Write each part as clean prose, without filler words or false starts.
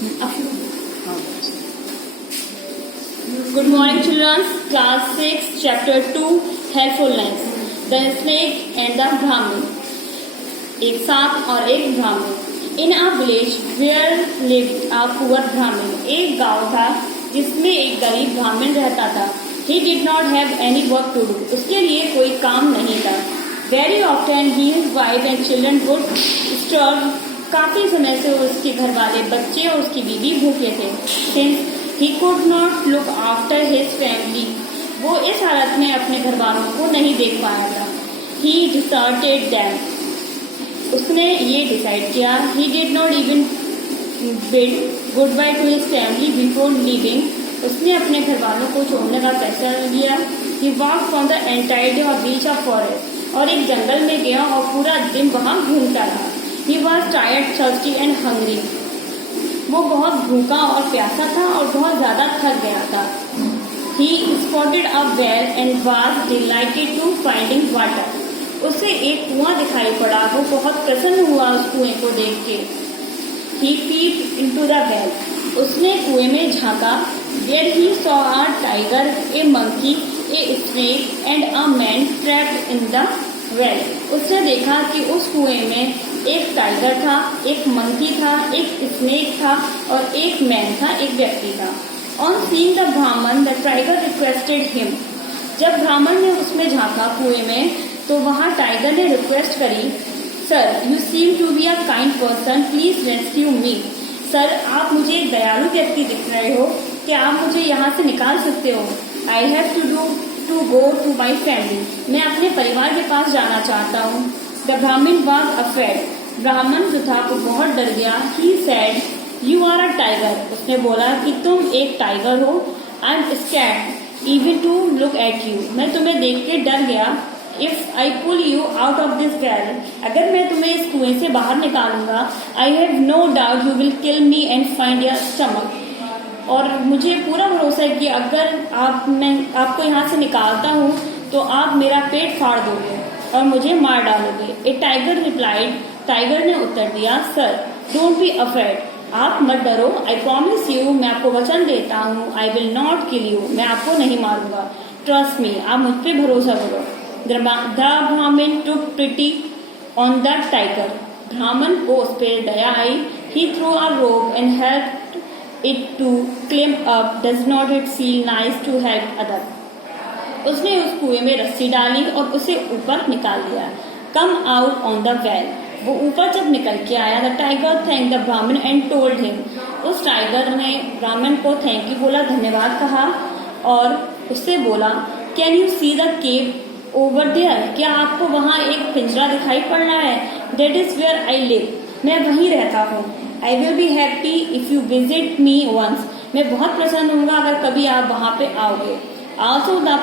Good morning, children. Class 6, Chapter 2, Helpfulness. The Snake and the Brahmin. एक सांप और एक ब्राह्मण. In a village where lived a poor Brahmin. एक गांव था जिसमें एक गरीब ब्राह्मण रहता था. He did not have any work to do. उसके लिए कोई काम नहीं था. Very often he, his wife and children would starve. काफी समय से उसके घर वाले, बच्चे और उसकी बीवी भूखे थे. Since he could not look after his family, वो इस हालत में अपने घर वालों को नहीं देख पाया था. He deserted them. उसने ये डिसाइड किया. He did not even bid goodbye to his family before leaving. उसने अपने घर वालों को छोड़ने का फैसला लिया. He walked from the entire day of reach of forest. और एक जंगल में गया और पूरा दिन वहाँ घूमता रहा. He was tired, thirsty and hungry. वो बहुत भूखा और प्यासा था और बहुत ज्यादा थक गया था. He spotted a well and was delighted to finding water. उसे एक कुआं दिखाई पड़ा. वो बहुत प्रसन्न हुआ उस कुएं को देख के. He peeped into the well. उसने कुएं में झांका. There he saw a tiger, a monkey, a snake and a man trapped in the well. उसने देखा कि उस कुएं में एक टाइगर था, एक मंकी था, एक स्नेक था और एक मैन था, एक व्यक्ति था. On seeing the Brahman, the tiger requested him. जब ब्राह्मण ने उसमें झांका कुएं में, तो वहाँ टाइगर ने रिक्वेस्ट करी. Sir, you seem to be a kind person, please rescue me. Sir, आप मुझे एक दयालु व्यक्ति दिख रहे हो, क्या आप मुझे यहाँ से निकाल सकते हो? I have to go to my family. मैं अपने परिवार के पास जाना चाहता हूँ. The Brahmin was afraid. ब्राह्मण जो था वो बहुत डर गया. He said, you are a tiger. उसने बोला कि तुम एक टाइगर हो. I am scared even to look at you. मैं तुम्हें देख के डर गया. If I pull you out of this well, अगर मैं तुम्हें इस कुएं से बाहर निकालूंगा, I have no doubt you will kill me and find your stomach. और मुझे पूरा भरोसा है कि अगर मैं आपको यहाँ से निकालता हूँ तो आप मेरा पेट फाड़ दोगे और मुझे मार डालोगे. ए टाइगर रिप्लाइड. टाइगर ने उत्तर दिया, सर, डोंट बी अफ्रेड. आप मत डरो. आई प्रॉमिस यू, मैं आपको वचन देता हूँ. आई विल नॉट किल यू, मैं आपको नहीं मारूंगा. ट्रस्ट मी, आप मुझ पे भरोसा करो. The brahmin took pity on the tiger. ब्राह्मण को उस पर दया आई. He threw a rope and helped it to climb up. Does not it feel nice to help other? उसने उस कुएं में रस्सी डाली और उसे ऊपर निकाल दिया. Come out on the well. वो ऊपर जब निकल के आया, the tiger thanked the Brahmin and told him. उस टाइगर ने ब्राह्मण को थैंक यू बोला, धन्यवाद कहा और उससे बोला, Can you see the cave over there? क्या आपको वहाँ एक पिंजरा दिखाई पड़ रहा है? That is where I live. मैं वहीं रहता हूँ. I will be happy if you visit me once. मैं बहुत प्रसन्न होऊंगा अगर कभी आप वहाँ पे आओगे. Also the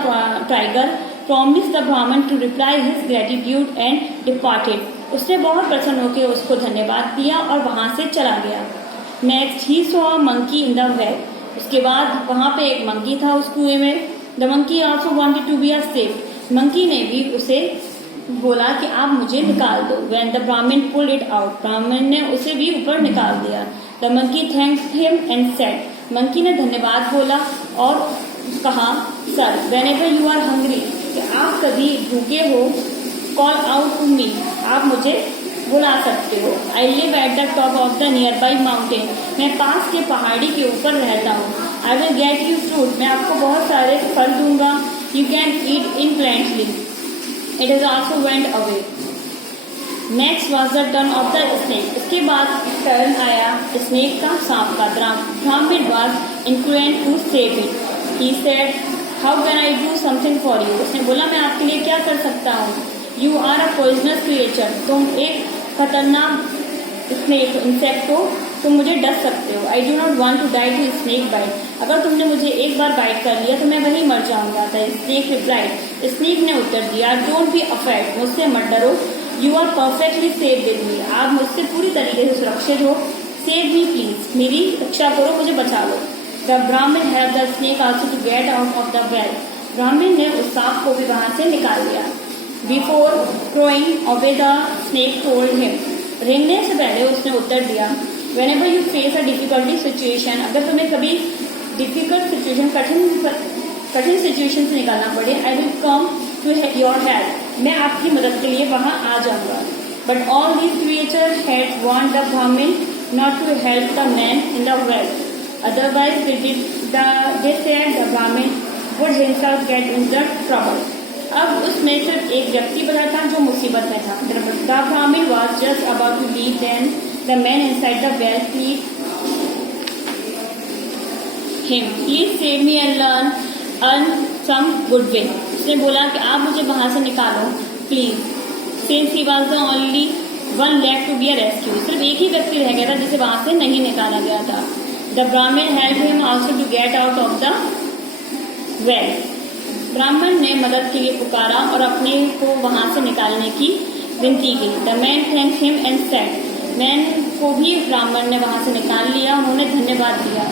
tiger promised the Brahman to reply his gratitude and departed. उसने बहुत प्रसन्न होकर उसको धन्यवाद दिया और वहाँ से चला गया. Next he saw a monkey in the well. उसके बाद वहाँ पे एक मंकी था उस कुएं में. The monkey also wanted to be saved. Monkey ने भी उसे बोला कि आप मुझे निकाल दो. When the Brahmin pulled it out, ब्राह्मण ने उसे भी ऊपर निकाल दिया. The monkey thanked him and said, monkey ने धन्यवाद बोला और कहा, sir, whenever you are hungry, कि आप कभी भूखे हो, call out to me, आप मुझे बुला सकते हो. I live at the top of the nearby mountain. मैं पास के पहाड़ी के ऊपर रहता हूँ. I will get you fruit. मैं आपको बहुत सारे फल दूंगा. You can eat in plenty. It has also went away. Next was the turn of the snake. इसके बाद टर्न आया स्नेक का, सांप का. Brahmin was inclined to save it. He said, How can I do something for you? उसने बोला, मैं आपके लिए क्या कर सकता हूँ? You are a poisonous creature. तुम एक खतरनाक स्नेक इंसेक्ट हो. तुम मुझे डस सकते हो. I do not want to die to snake bite. अगर तुमने मुझे एक बार बाइट कर लिया तो मैं वहीं मर जाऊंगा. The snake replied. स्नेक ने उत्तर दिया, Don't be afraid. मुझसे मत डरो. You are perfectly safe with me. आप मुझसे पूरी तरीके से सुरक्षित हो. Save me please. मेरी रक्षा करो, मुझे बचा लो. The Brahmin helped the snake also to get out of the well. ब्राह्मण ने उस सांप को भी वहां से निकाल दिया. Before throwing away the snake told him. रेंगने से पहले उसने उत्तर दिया, whenever you face a difficulty situation, अगर तुम्हें कभी difficult situation, कठिन सिचुएशन से निकालना पड़े, I will come to your help. मैं आपकी मदद के लिए वहाँ आ जाऊंगा. But all these creatures had warned the Brahmin not to help the man in the well. Otherwise, they said the Brahmin would himself get into trouble. अब उसमें सिर्फ एक व्यक्ति बचा था जो मुसीबत में था. The Brahmin was just about to leave, then the man inside the well pleaded him, please save me and earn some goodwill. उसने बोला कि आप मुझे वहां से निकालो please. Since he was the only one left to be rescued, सिर्फ एक ही व्यक्ति रह गया था जिसे वहां से नहीं निकाला गया था. The Brahmin helped him also to get out of the well. ब्राह्मण ने मदद के लिए पुकारा और अपने को वहां से निकालने की विनती की. The man thanked him and said, man को भी ब्राह्मण ने वहां से निकाल लिया. उन्होंने धन्यवाद दिया.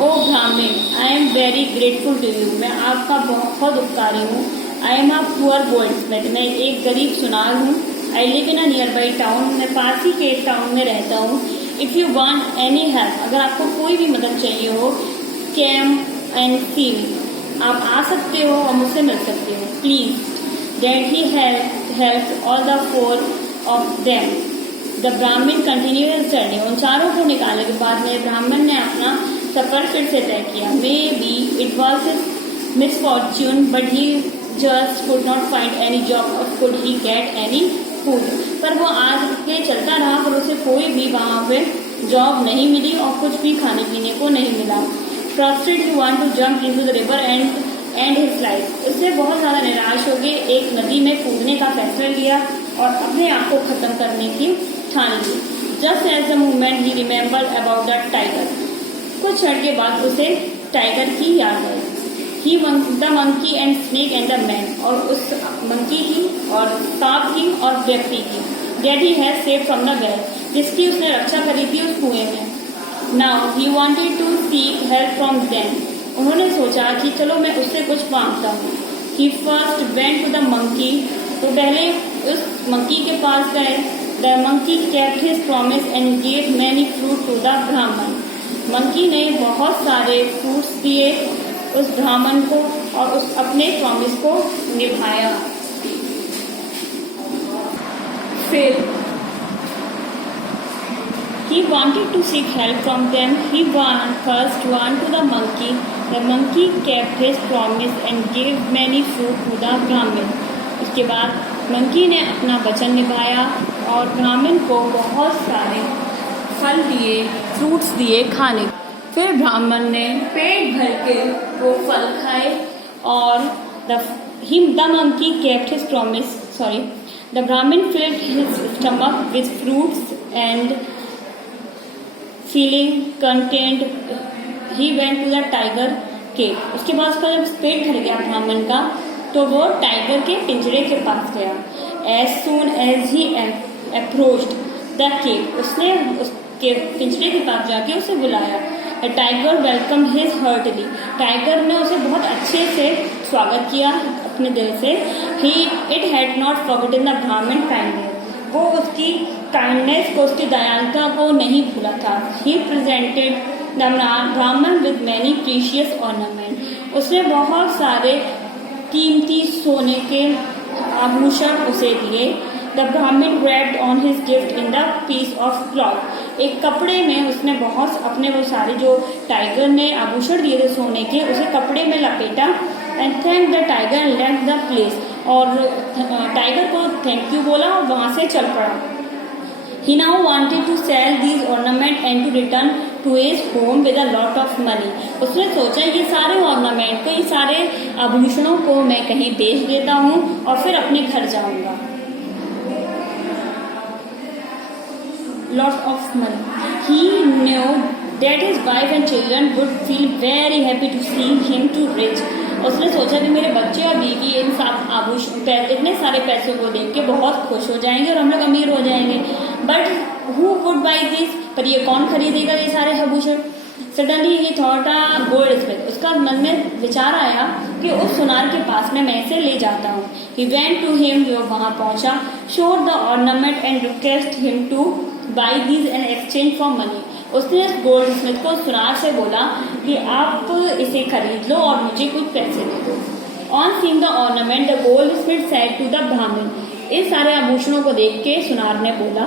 O Brahmin, I am very grateful to you. मैं आपका बहुत उपकारी हूँ. I am a poor goldsmith. मैं एक गरीब सुनार हूँ. I live in a nearby town. मैं पास ही के टाउन में रहता हूँ. If you want any help, अगर आपको कोई भी मदद चाहिए हो, कैम एंड सी मी, आप आ सकते हो और मुझसे मिल सकते हो please. That he help all the four of them. The ब्राह्मण कंटिन्यू हिज जर्नी. उन चारों को निकालने के बाद में ब्राह्मण ने अपना सफर फिर से तय किया. Maybe it was his misfortune but he just could not find any job or could he get any food. पर वो आगे चलता रहा पर उसे कोई भी वहाँ पे जॉब नहीं मिली और कुछ भी खाने पीने को नहीं मिला. Frustrated he want to jump into the river and his life. उससे बहुत ज़्यादा निराश हो गए. एक नदी में कूदने का फैसला लिया और अपने आप को खत्म करने की ठान ली. Just as the moment he remembered about the tiger. कुछ क्षण के बाद उसे टाइगर की याद आई. He the monkey and snake and the man. और उस मंकी की और सांप की और व्यक्ति की. That he has saved from the well, जिसकी उसने रक्षा करी थी उस कुएं में. Now he wanted to seek help from them. उन्होंने सोचा कि चलो मैं उससे कुछ मांगता हूँ. He first went to the monkey. तो पहले उस मंकी के पास गए. The monkey kept his promise and gave many fruit to the brahmin. Monkey ने बहुत सारे फ्रूट्स दिए उस ब्राह्मण को और उस अपने प्रॉमिस को निभाया. फिर he wanted to seek help from them. He first went to the monkey. The monkey kept his promise and gave many fruit to the Brahmin. उसके बाद मंकी ने अपना वचन निभाया और ब्राह्मण को बहुत सारे फल दिए, फ्रूट्स दिए खाने. फिर ब्राह्मण ने पेट भर के वो फल खाए और the monkey kept his promise. The Brahmin filled his stomach with fruits and feeling content, he went to the tiger cave. उसके बाद उसका जब पेट भर गया ब्राह्मण का तो वो टाइगर के पिंजरे के पास गया. As soon as he approached the cave, उसने उसके पिंजरे के पास जाके उसे बुलाया. The tiger welcomed his heartily. Tiger ने उसे बहुत अच्छे से स्वागत किया अपने दिल से. It had not forgotten the Brahmin kindness. वो उसकी काइंडनेस को, उसकी दयालुता को नहीं भूला था. He presented the Brahmin with many precious ornaments. उसने बहुत सारे कीमती सोने के आभूषण उसे दिए. The Brahmin wrapped on his gift in the piece of cloth. एक कपड़े में उसने बहुत अपने वो सारे जो टाइगर ने आभूषण दिए थे सोने के, उसे कपड़े में लपेटा. And thanked the tiger and left the place. और टाइगर को थैंक यू बोला और वहाँ से चल पड़ा. He now wanted to sell these ornaments and to return to his home with a lot of money. उसने सोचा ये सारे ऑर्नामेंट को, ये सारे आभूषणों को मैं कहीं बेच देता हूँ और फिर अपने घर जाऊंगा. Lot of money. He knew that his wife and children would feel very happy to see him too rich. उसने सोचा कि मेरे बच्चे और बीवी इन सब आभूषण इतने सारे पैसों को देख के बहुत खुश हो जाएंगे और हम लोग अमीर हो जाएंगे. But who would buy this? पर ये कौन खरीदेगा ये सारे आभूषण? सडनली ही थॉट अ गोल्डस्मिथ. उसका मन में विचार आया कि उस सुनार के पास में मैं इसे ले जाता हूँ. He went to him. वो वहाँ पहुँचा. Showed the ornament and request him to buy these and exchange for money. उसने गोल्ड स्मिथ को सुनार से बोला कि आप इसे खरीद लो और मुझे कुछ पैसे दे दो। On seeing the ornament the goldsmith said to the Brahmin, इन सारे आभूषणों को देख के सुनार ने बोला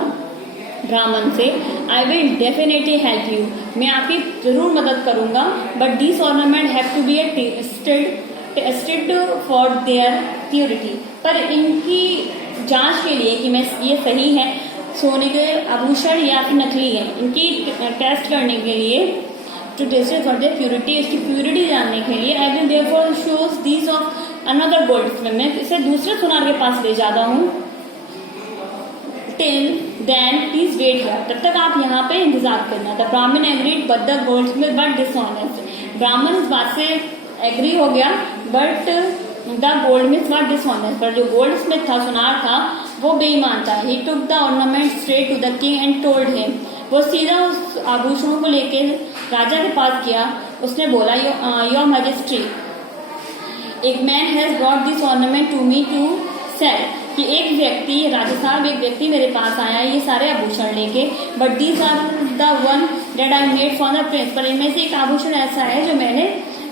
ब्राह्मण से, I will definitely help you, मैं आपकी जरूर मदद करूंगा, but this ornament have to be tested for their purity, पर इनकी जांच के लिए कि मैं ये सही है, सोने के आभूषण या फिर नकली है, इनकी टेस्ट करने के लिए, to test for their purity, इसकी प्योरिटी जानने के लिए, I will therefore shows this of another goldsmith, मैं इसे दूसरे सुनार के पास ले जाता हूँ। Till then please wait here, तब तक आप यहाँ पे इंतजार करना। The Brahmin agreed but the goldsmith but dishonest, Brahmin इस बात से एग्री हो गया, but the goldsmith was dishonest, पर जो गोल्ड स्मिथ था, सुनार था, वो बेईमान था। He took the ornament straight to the king and told him, वो सीधा उस आभूषणों को लेके राजा के पास गया। उसने बोला, योर मैजेस्टी, एक man has brought this ornament to me to sell, कि एक व्यक्ति, राजा साहब, एक व्यक्ति मेरे पास आया ये सारे आभूषण लेके, but these are the one that I made for the prince, पर इनमें से एक आभूषण ऐसा है जो मैंने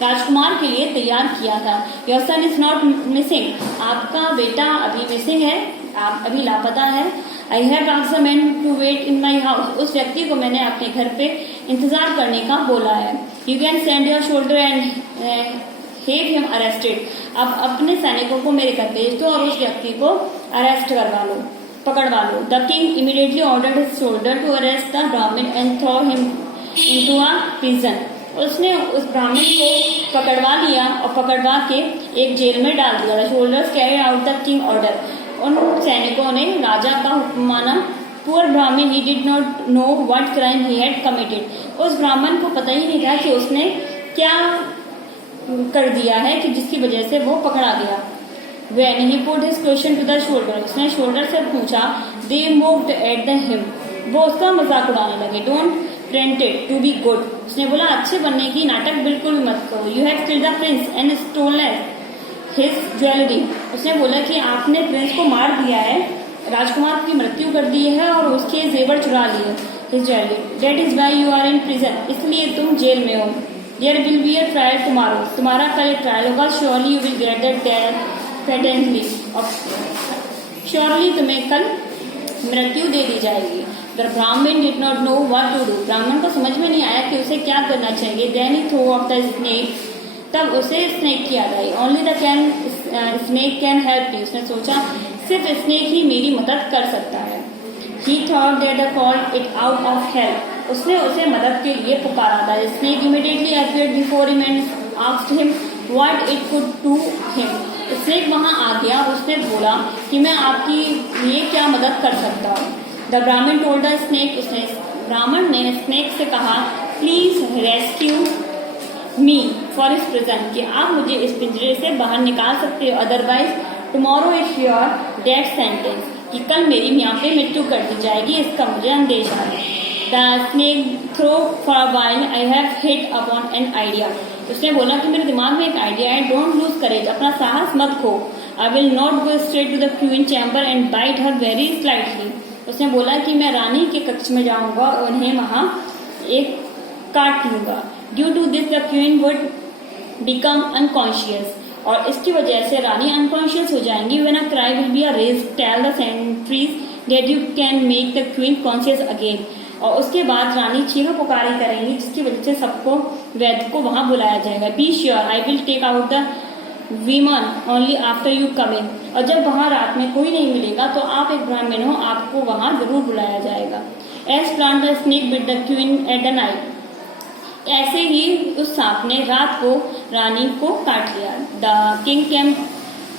राजकुमार के लिए तैयार किया था। Your son is not missing, आपका बेटा अभी मिसिंग है, आप अभी लापता है। I have asked the man to wait in my house, उस व्यक्ति को मैंने अपने घर पे इंतजार करने का बोला है। You can send your shoulder and have him arrested, अब अपने सैनिकों को मेरे घर भेज दो और उस व्यक्ति को अरेस्ट करवा लो, पकड़वा लो। The king immediately ordered his soldier to arrest the brahmin and throw him into a prison, उसने उस ब्राह्मण को पकड़वा लिया और पकड़वा के एक जेल में डाल दिया। The soldiers carried out the king order, उन सैनिकों ने राजा का हुक्म माना। पुअर ब्राह्मण, he did not know what crime he had committed, उस ब्राह्मण को पता ही नहीं था कि उसने क्या कर दिया है कि जिसकी वजह से वो पकड़ा गया। When he put his question to the shoulder, उसने शोल्डर से पूछा, they mocked at the him, वो उसका मजाक उड़ाने लगे। Don't pretend to be good, उसने बोला अच्छे बनने की नाटक बिल्कुल मत करो। You have killed the prince and stolen his jewelry, उसने बोला कि आपने प्रिंस को मार दिया है, राजकुमार की मृत्यु कर दी है और उसके जेवर चुरा लिए, his jewelry, that is why you are in prison, इसलिए तुम जेल में हो। There will be a trial tomorrow, तुम्हारा कल ट्रायल होगा। Surely you will get the death patently, और श्योरली तुम्हें कल मृत्यु दे दी जाएगी। The Brahmin did not know what to do, Brahmin को समझ में नहीं आया कि उसे क्या करना चाहिए। Then he throw of the snake, तब उसे स्नेक की याद आई। Only the can snake can help you, उसने सोचा सिर्फ स्नेक ही मेरी मदद कर सकता है। ही thought that the call it out of help, उसने उसे मदद के लिए पुकारा था। Snake immediately appeared before him and asked him what it could do him, snake वहां आ गया, उसने बोला कि मैं आपकी लिए क्या मदद कर सकता हूँ। द ब्राह्मण टोल्ड द स्नेक, उसने ब्राह्मण ने स्नेक से कहा, प्लीज रेस्क्यू मी फॉर इस प्रिजन, कि आप मुझे इस पिंजरे से बाहर निकाल सकते हो, otherwise tomorrow is your death sentence, कि कल मेरी यहाँ पे मृत्यु कर दी जाएगी, इसका मुझे अंदेशा है। The snake throw for a while I have hit upon an idea, उसने बोला कि मेरे दिमाग में एक आइडिया है, डोंट लूज करेज, अपना साहस मत खो। I will not go straight to the queen chamber and bite her very slightly, उसने बोला कि मैं रानी के कक्ष में जाऊंगा और उन्हें वहां एक काट लूंगा। Due to this the queen would become unconscious, और इसकी वजह से रानी अनकॉन्शियस हो जाएंगी। When a cry will be arise, tell the sentries that you can make the queen conscious again, और उसके बाद रानी चीखो पुकारी करेंगी, जिसकी वजह से सबको वैद्य को वहां बुलाया जाएगा। Be sure I will take out the women only after you come in, और जब वहां रात में कोई नहीं मिलेगा तो आप एक ब्राह्मण हो, आपको वहां जरूर बुलाया जाएगा। As plan the snake with the queen at the night, ऐसे ही उस सांप ने रात को रानी को काट लिया। The king can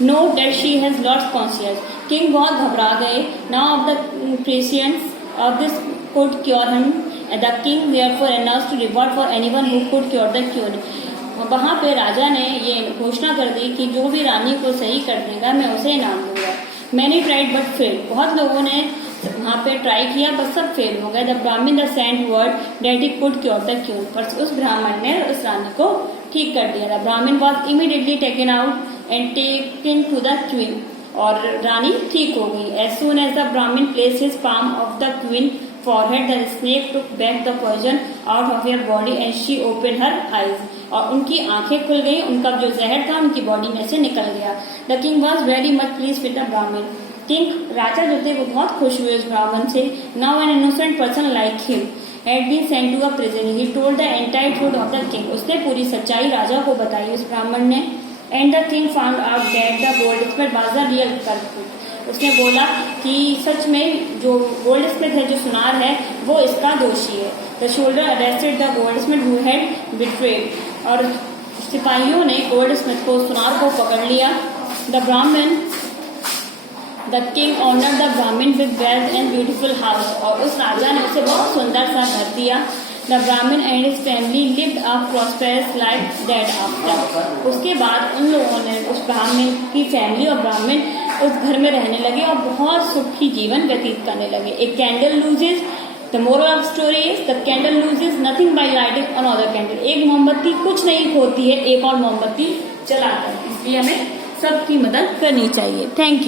know that she has lost conscious, king बहुत घबरा गए। Now of the prescience of this could cure him, the king therefore announced to reward for anyone who could cure the cure, वहां पे राजा ने ये घोषणा कर दी कि जो भी रानी को सही कर देगा मैं उसे इनाम दूंगा। मैनी ट्राइड बट फेल, बहुत लोगों ने वहां पे ट्राई किया बस सब फेल हो गए। The Brahmin the sent word that he could cure the cure, पर उस ब्राह्मण ने उस रानी को ठीक कर दिया। The Brahmin was immediately taken out and taken to the queen, और रानी ठीक हो गई। As soon as the Brahmin place his palm of the queen forehead. The snake took back the poison out of her body and she opened her eyes. और उनकी आंखें खुल गई, उनका जो जहर था उनकी बॉडी में से निकल गया. The king was very much pleased with the Brahmin. King राजा जो थे वो बहुत खुश हुए उस ब्राह्मण से. Now an innocent person like him had been sent to a prison. He told the entire truth of the king. उसने पूरी सच्चाई राजा को बताई उस ब्राह्मण ने. And the king found out that the goldsmith was the real culprit. उसने बोला कि सच में जो गोल्डस्मिथ है, जो सुनार है, वो इसका दोषी है. The soldier arrested the goldsmith who had betrayed. और सिपाहियों ने गोल्डस्मिथ को, सुनार को पकड़ लिया. The Brahmin, the king honored the Brahmin with wealth and beautiful house. और उस राजा ने उसे बहुत सुंदर सा घर दिया. The Brahmin and his family lived a prosperous life thereafter. उसके बाद उन लोगों ने, उस ब्राह्मण की फैमिली और ब्राह्मण उस घर में रहने लगे और बहुत सुखी जीवन व्यतीत करने लगे. एक candle loses, the moral of story is the candle loses nothing by lighting another candle. एक मोमबत्ती कुछ नहीं खोती है एक और मोमबत्ती जलाकर. इसलिए हमें सबकी मदद करनी चाहिए. Thank you.